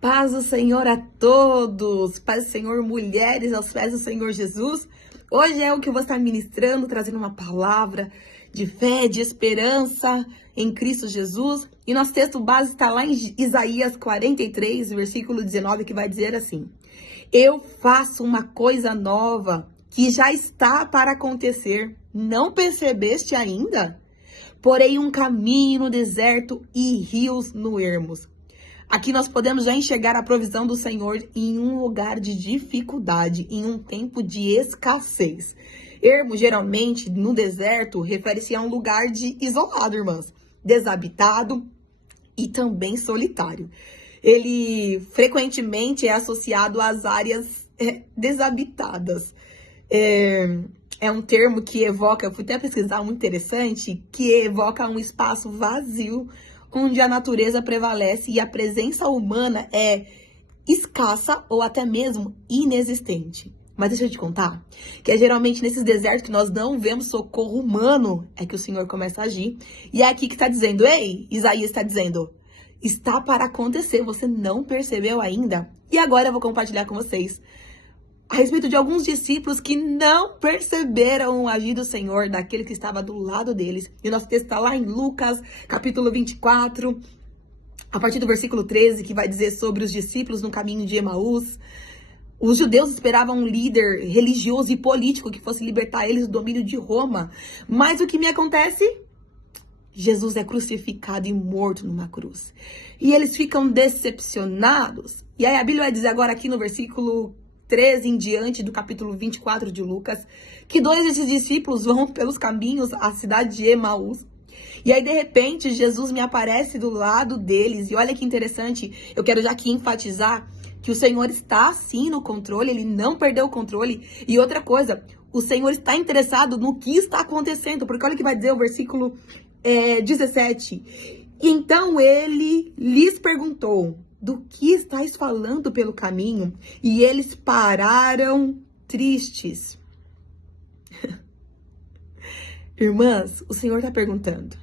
Paz do Senhor a todos, paz do Senhor, mulheres, aos pés do Senhor Jesus. Hoje é o que eu vou estar ministrando, trazendo uma palavra de fé, de esperança em Cristo Jesus. E nosso texto base está lá em Isaías 43, versículo 19, que vai dizer assim: Eu faço uma coisa nova que já está para acontecer. Não percebeste ainda? Porém um caminho no deserto e rios no ermos. Aqui nós podemos já enxergar a provisão do Senhor em um lugar de dificuldade, em um tempo de escassez. Ermo, geralmente, no deserto, refere-se a um lugar isolado, irmãs, desabitado e também solitário. Ele frequentemente é associado às áreas desabitadas. É um termo que evoca, eu fui até pesquisar, muito interessante, que evoca um espaço vazio, onde a natureza prevalece e a presença humana é escassa ou até mesmo inexistente. Mas deixa eu te contar, que é geralmente nesses desertos que nós não vemos socorro humano, é que o Senhor começa a agir. E é aqui que está dizendo, ei, Isaías está dizendo, está para acontecer, você não percebeu ainda? E agora eu vou compartilhar com vocês a respeito de alguns discípulos que não perceberam o agir do Senhor, daquele que estava do lado deles. E o nosso texto está lá em Lucas, capítulo 24, a partir do versículo 13, que vai dizer sobre os discípulos no caminho de Emaús. Os judeus esperavam um líder religioso e político que fosse libertar eles do domínio de Roma. Mas o que me acontece? Jesus é crucificado e morto numa cruz. E eles ficam decepcionados. E aí a Bíblia vai dizer agora aqui no versículo 13 em diante do capítulo 24 de Lucas, que dois desses discípulos vão pelos caminhos à cidade de Emaús. E aí, de repente, Jesus me aparece do lado deles. E olha que interessante, eu quero já aqui enfatizar que o Senhor está sim no controle, ele não perdeu o controle. E outra coisa, o Senhor está interessado no que está acontecendo, porque olha o que vai dizer o versículo 17. Então ele lhes perguntou: do que estáis falando pelo caminho? E eles pararam tristes. Irmãs, o Senhor está perguntando: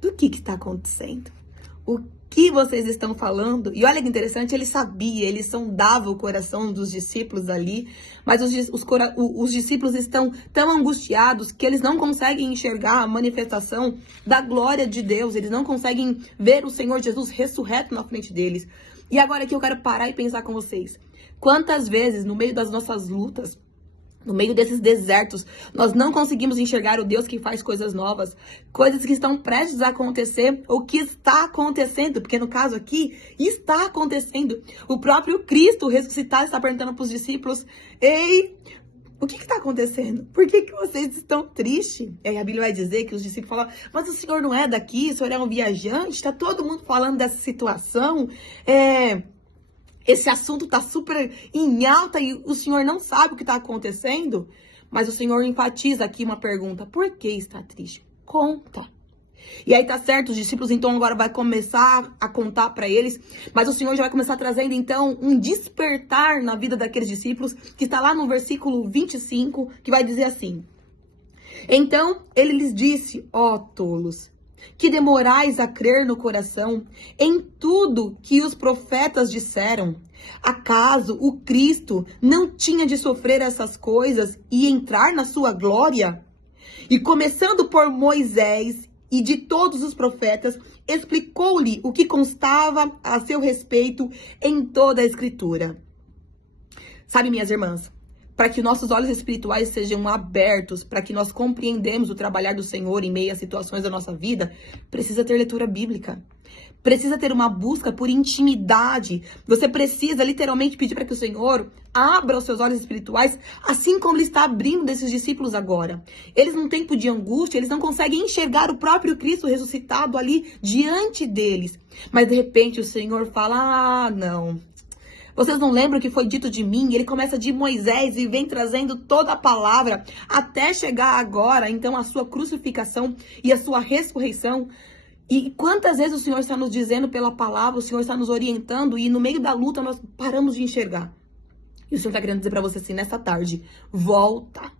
do que está acontecendo? O que vocês estão falando? E olha que interessante, ele sabia, ele sondava o coração dos discípulos ali, mas os discípulos estão tão angustiados que eles não conseguem enxergar a manifestação da glória de Deus, eles não conseguem ver o Senhor Jesus ressurreto na frente deles. E agora aqui eu quero parar e pensar com vocês. Quantas vezes, no meio das nossas lutas, no meio desses desertos, nós não conseguimos enxergar o Deus que faz coisas novas, coisas que estão prestes a acontecer, ou que está acontecendo, porque no caso aqui, está acontecendo. O próprio Cristo ressuscitado está perguntando para os discípulos: ei, o que está acontecendo? Por que vocês estão tristes? E aí a Bíblia vai dizer que os discípulos falam: mas o Senhor não é daqui, o Senhor é um viajante, está todo mundo falando dessa situação, esse assunto está super em alta e o Senhor não sabe o que está acontecendo. Mas o Senhor enfatiza aqui uma pergunta: por que está triste? Conta. E aí tá certo, os discípulos então agora vai começar a contar para eles, mas o Senhor já vai começar trazendo então um despertar na vida daqueles discípulos, que está lá no versículo 25, que vai dizer assim: então ele lhes disse: ó tolos, que demorais a crer no coração em tudo que os profetas disseram. Acaso o Cristo não tinha de sofrer essas coisas e entrar na sua glória? E começando por Moisés e de todos os profetas, explicou-lhe o que constava a seu respeito em toda a Escritura. Sabe, minhas irmãs, para que nossos olhos espirituais sejam abertos, para que nós compreendamos o trabalhar do Senhor em meio às situações da nossa vida, precisa ter leitura bíblica. Precisa ter uma busca por intimidade. Você precisa literalmente pedir para que o Senhor abra os seus olhos espirituais, assim como Ele está abrindo desses discípulos agora. Eles num tempo de angústia, eles não conseguem enxergar o próprio Cristo ressuscitado ali diante deles. Mas de repente o Senhor fala: ah, não. Vocês não lembram o que foi dito de mim? Ele começa de Moisés e vem trazendo toda a palavra até chegar agora, então, a sua crucificação e a sua ressurreição. E quantas vezes o Senhor está nos dizendo pela palavra, o Senhor está nos orientando e no meio da luta nós paramos de enxergar. E o Senhor está querendo dizer para você assim, nessa tarde: volta.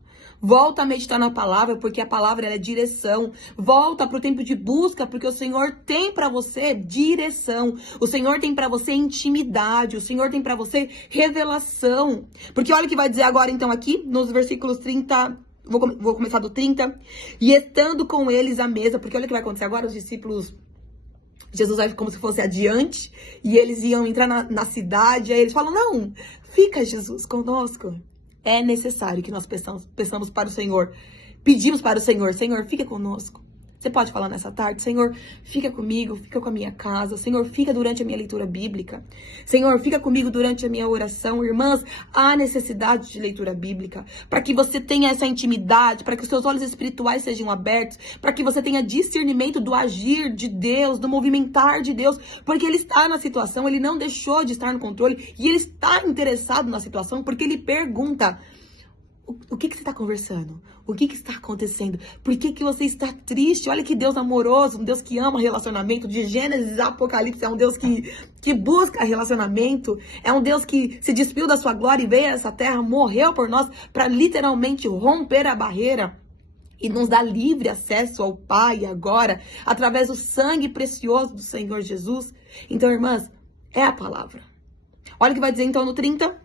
Volta a meditar na palavra, porque a palavra ela é direção. Volta para o tempo de busca, porque o Senhor tem para você direção. O Senhor tem para você intimidade. O Senhor tem para você revelação. Porque olha o que vai dizer agora então aqui, nos versículos 30... Vou começar do 30. E estando com eles à mesa, porque olha o que vai acontecer agora, os discípulos... Jesus vai como se fosse adiante, e eles iam entrar na cidade, aí eles falam, não, fica Jesus conosco. É necessário que nós peçamos para o Senhor, pedimos para o Senhor, Senhor, fica conosco. Você pode falar nessa tarde, Senhor, fica comigo, fica com a minha casa, Senhor, fica durante a minha leitura bíblica, Senhor, fica comigo durante a minha oração. Irmãs, há necessidade de leitura bíblica, para que você tenha essa intimidade, para que os seus olhos espirituais sejam abertos, para que você tenha discernimento do agir de Deus, do movimentar de Deus, porque Ele está na situação, Ele não deixou de estar no controle, e Ele está interessado na situação, porque Ele pergunta... O que você está conversando? O que está acontecendo? Por que você está triste? Olha que Deus amoroso, um Deus que ama relacionamento. De Gênesis a Apocalipse, é um Deus que busca relacionamento. É um Deus que se despiu da sua glória e veio a essa terra, morreu por nós, para literalmente romper a barreira e nos dar livre acesso ao Pai agora, através do sangue precioso do Senhor Jesus. Então, irmãs, é a palavra. Olha o que vai dizer então no 30.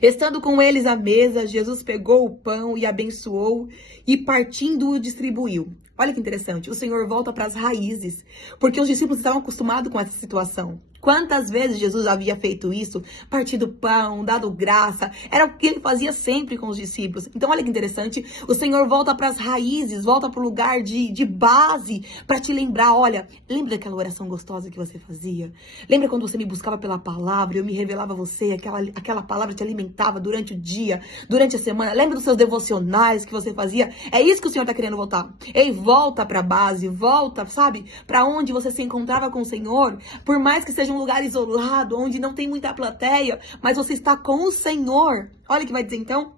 Estando com eles à mesa, Jesus pegou o pão e abençoou e partindo o distribuiu. Olha que interessante, o Senhor volta para as raízes, porque os discípulos estavam acostumados com essa situação. Quantas vezes Jesus havia feito isso? Partido pão, dado graça. Era o que ele fazia sempre com os discípulos. Então, olha que interessante. O Senhor volta para as raízes, volta para o lugar de base, para te lembrar. Olha, lembra daquela oração gostosa que você fazia? Lembra quando você me buscava pela palavra, eu me revelava a você, aquela palavra te alimentava durante o dia, durante a semana? Lembra dos seus devocionais que você fazia? É isso que o Senhor está querendo voltar. Ei, volta para a base, volta, sabe? Para onde você se encontrava com o Senhor. Por mais que seja um lugar isolado, onde não tem muita plateia, mas você está com o Senhor. Olha o que vai dizer então,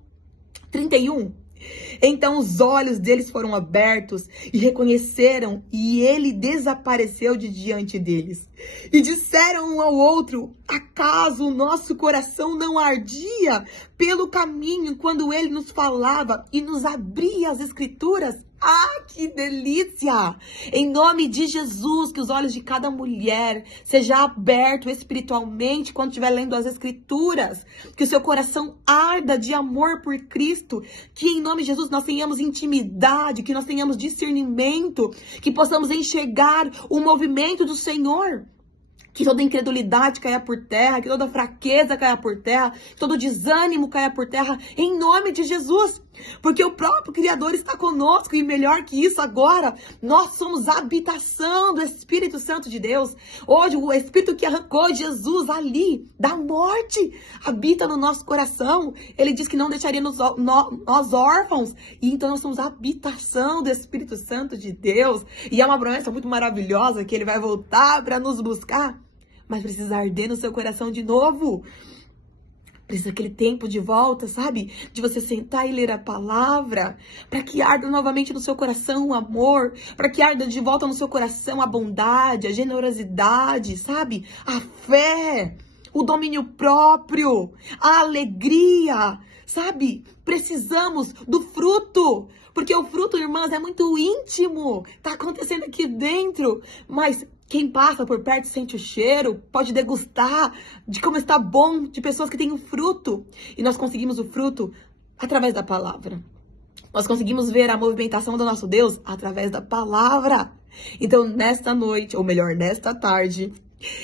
31. Então os olhos deles foram abertos e reconheceram, e ele desapareceu de diante deles. E disseram um ao outro, acaso o nosso coração não ardia pelo caminho quando ele nos falava e nos abria as escrituras? Ah, que delícia! Em nome de Jesus, que os olhos de cada mulher sejam abertos espiritualmente quando estiver lendo as escrituras. Que o seu coração arda de amor por Cristo. Que em nome de Jesus nós tenhamos intimidade, que nós tenhamos discernimento, que possamos enxergar o movimento do Senhor. Que toda incredulidade caia por terra, que toda fraqueza caia por terra, que todo desânimo caia por terra, em nome de Jesus. Porque o próprio Criador está conosco, e melhor que isso agora, nós somos a habitação do Espírito Santo de Deus. Hoje, o Espírito que arrancou Jesus ali, da morte, habita no nosso coração. Ele diz que não deixaria nós órfãos, e então nós somos a habitação do Espírito Santo de Deus. E é uma promessa muito maravilhosa, que Ele vai voltar para nos buscar. Mas precisa arder no seu coração de novo. Precisa aquele tempo de volta, sabe? De você sentar e ler a palavra. Para que arda novamente no seu coração o amor. Para que arda de volta no seu coração a bondade, a generosidade, sabe? A fé, o domínio próprio, a alegria, sabe? Precisamos do fruto. Porque o fruto, irmãs, é muito íntimo. Tá acontecendo aqui dentro. Mas quem passa por perto sente o cheiro, pode degustar de como está bom, de pessoas que têm o fruto. E nós conseguimos o fruto através da palavra. Nós conseguimos ver a movimentação do nosso Deus através da palavra. Então, nesta noite, ou melhor, nesta tarde,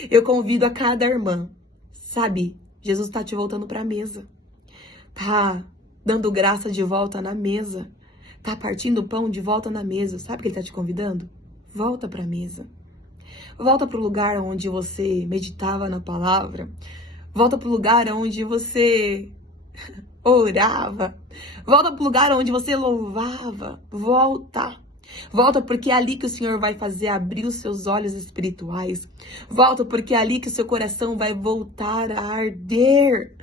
eu convido a cada irmã, sabe? Jesus está te voltando para a mesa. Tá dando graça de volta na mesa. Tá partindo o pão de volta na mesa. Sabe o que ele está te convidando? Volta para a mesa. Volta para o lugar onde você meditava na palavra. Volta para o lugar onde você orava. Volta para o lugar onde você louvava. Volta. Volta porque é ali que o Senhor vai fazer abrir os seus olhos espirituais. Volta porque é ali que o seu coração vai voltar a arder.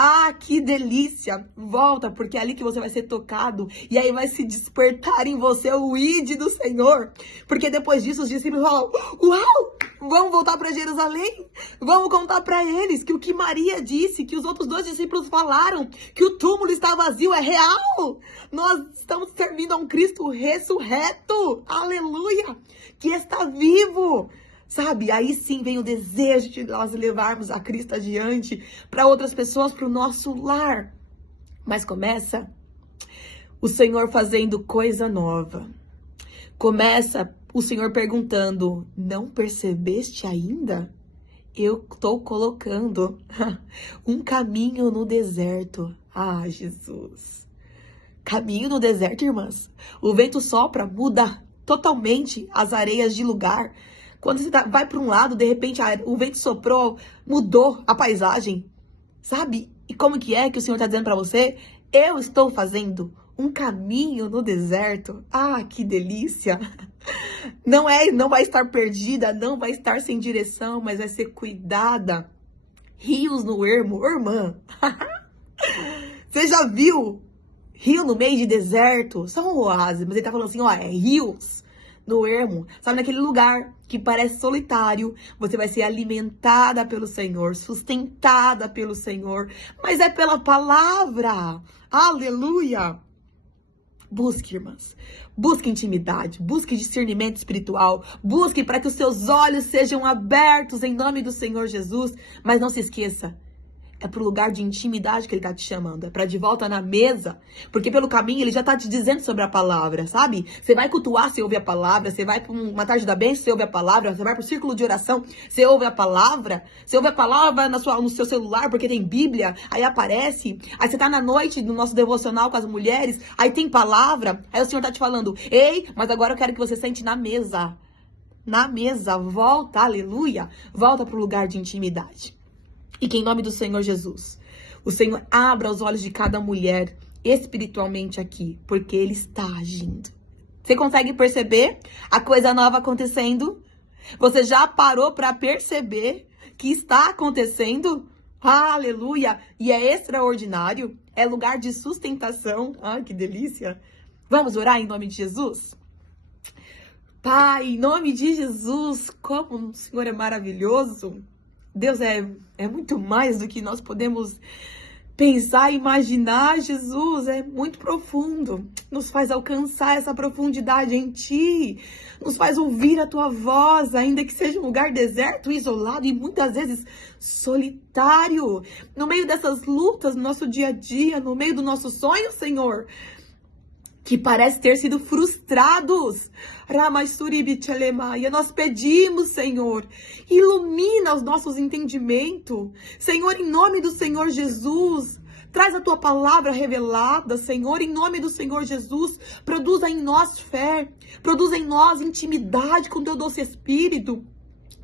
Ah, que delícia! Volta, porque é ali que você vai ser tocado. E aí vai se despertar em você o ide do Senhor. Porque depois disso os discípulos falam, uau! Vamos voltar para Jerusalém? Vamos contar para eles que o que Maria disse, que os outros 2 discípulos falaram, que o túmulo está vazio, é real. Nós estamos servindo a um Cristo ressurreto, aleluia, que está vivo. Sabe, aí sim vem o desejo de nós levarmos a Cristo adiante para outras pessoas, para o nosso lar. Mas começa o Senhor fazendo coisa nova. Começa o Senhor perguntando, não percebeste ainda? Eu estou colocando um caminho no deserto. Ah, Jesus. Caminho no deserto, irmãs. O vento sopra, muda totalmente as areias de lugar. Quando você vai para um lado, de repente o vento soprou, mudou a paisagem. Sabe? E como que é que o Senhor está dizendo para você? Eu estou fazendo um caminho no deserto. Ah, que delícia! Não vai estar perdida, não vai estar sem direção, mas vai ser cuidada. Rios no ermo, irmã. Você já viu rio no meio de deserto? São oásis, mas ele tá falando assim, ó, é rios no ermo. Sabe, naquele lugar que parece solitário, você vai ser alimentada pelo Senhor, sustentada pelo Senhor, mas é pela palavra. Aleluia! Busque, irmãs. Busque intimidade, busque discernimento espiritual, busque para que os seus olhos sejam abertos em nome do Senhor Jesus. Mas não se esqueça, é pro lugar de intimidade que ele tá te chamando, é pra de volta na mesa, porque pelo caminho ele já tá te dizendo sobre a palavra, sabe? Você vai cultuar, você ouve a palavra, você vai pra uma tarde da bênção, você ouve a palavra, você vai pro círculo de oração, você ouve a palavra no seu celular, porque tem Bíblia, aí aparece, aí você tá na noite no nosso devocional com as mulheres, aí tem palavra, aí o Senhor tá te falando, ei, mas agora eu quero que você sente na mesa, volta, aleluia, volta pro lugar de intimidade. E que em nome do Senhor Jesus, o Senhor abra os olhos de cada mulher espiritualmente aqui, porque Ele está agindo. Você consegue perceber a coisa nova acontecendo? Você já parou para perceber que está acontecendo? Aleluia! E é extraordinário, é lugar de sustentação. Ai, que delícia! Vamos orar em nome de Jesus? Pai, em nome de Jesus, como o Senhor é maravilhoso. Deus é muito mais do que nós podemos pensar e imaginar. Jesus é muito profundo. Nos faz alcançar essa profundidade em Ti. Nos faz ouvir a Tua voz, ainda que seja um lugar deserto, isolado e muitas vezes solitário. No meio dessas lutas, no nosso dia a dia, no meio do nosso sonho, Senhor, que parece ter sido frustrados. E nós pedimos, Senhor, ilumina os nossos entendimentos. Senhor, em nome do Senhor Jesus, traz a Tua palavra revelada, Senhor, em nome do Senhor Jesus, produza em nós fé, produza em nós intimidade com Teu doce Espírito.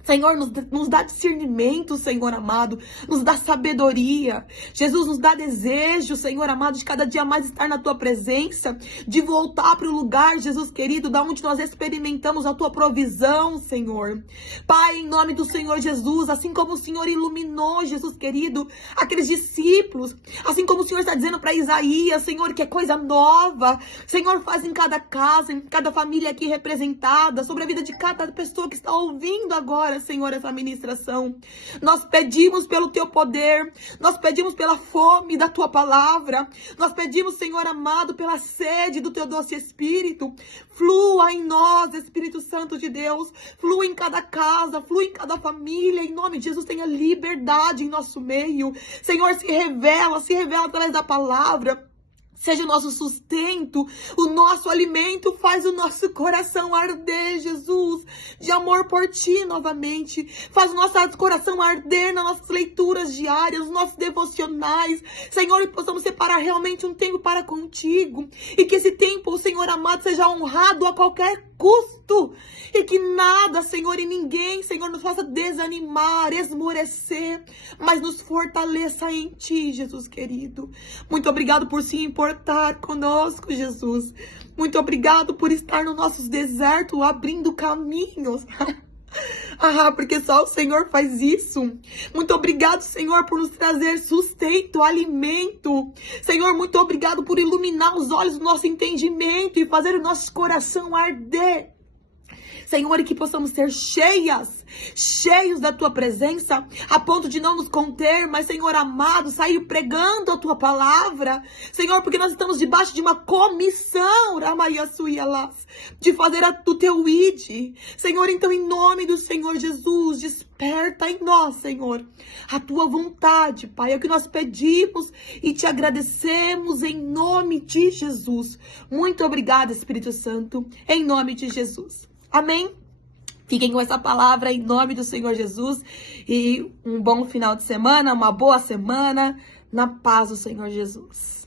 Senhor, nos dá discernimento, Senhor amado, nos dá sabedoria. Jesus, nos dá desejo, Senhor amado, de cada dia mais estar na Tua presença, de voltar para o lugar, Jesus querido, da onde nós experimentamos a Tua provisão, Senhor. Pai, em nome do Senhor Jesus, assim como o Senhor iluminou, Jesus querido, aqueles discípulos, assim como o Senhor está dizendo para Isaías, Senhor, que é coisa nova, Senhor, faz em cada casa, em cada família aqui representada, sobre a vida de cada pessoa que está ouvindo agora, Senhor, essa ministração. Nós pedimos pelo Teu poder, nós pedimos pela fome da Tua palavra, nós pedimos, Senhor amado, pela sede do Teu doce Espírito. Flua em nós, Espírito Santo de Deus, flua em cada casa, flua em cada família, em nome de Jesus, tenha liberdade em nosso meio. Senhor, se revela através da palavra. Seja o nosso sustento, o nosso alimento, faz o nosso coração arder, Jesus, de amor por Ti novamente. Faz o nosso coração arder nas nossas leituras diárias, nos nossos devocionais. Senhor, e possamos separar realmente um tempo para contigo. E que esse tempo, Senhor amado, seja honrado a qualquer custo. E que nada, Senhor, e ninguém, Senhor, nos faça desanimar, esmorecer, mas nos fortaleça em Ti, Jesus querido. Muito obrigado por se importar conosco, Jesus. Muito obrigado por estar nos nossos desertos, abrindo caminhos. Porque só o Senhor faz isso. Muito obrigado, Senhor, por nos trazer sustento, alimento. Senhor, muito obrigado por iluminar os olhos do nosso entendimento e fazer o nosso coração arder. Senhor, e que possamos ser cheios da tua presença, a ponto de não nos conter, mas, Senhor amado, sair pregando a tua palavra, Senhor, porque nós estamos debaixo de uma comissão, de fazer o teu id. Senhor, então, em nome do Senhor Jesus, desperta em nós, Senhor, a tua vontade, Pai, é o que nós pedimos e te agradecemos em nome de Jesus. Muito obrigada, Espírito Santo, em nome de Jesus. Amém? Fiquem com essa palavra em nome do Senhor Jesus e um bom final de semana, uma boa semana, na paz do Senhor Jesus.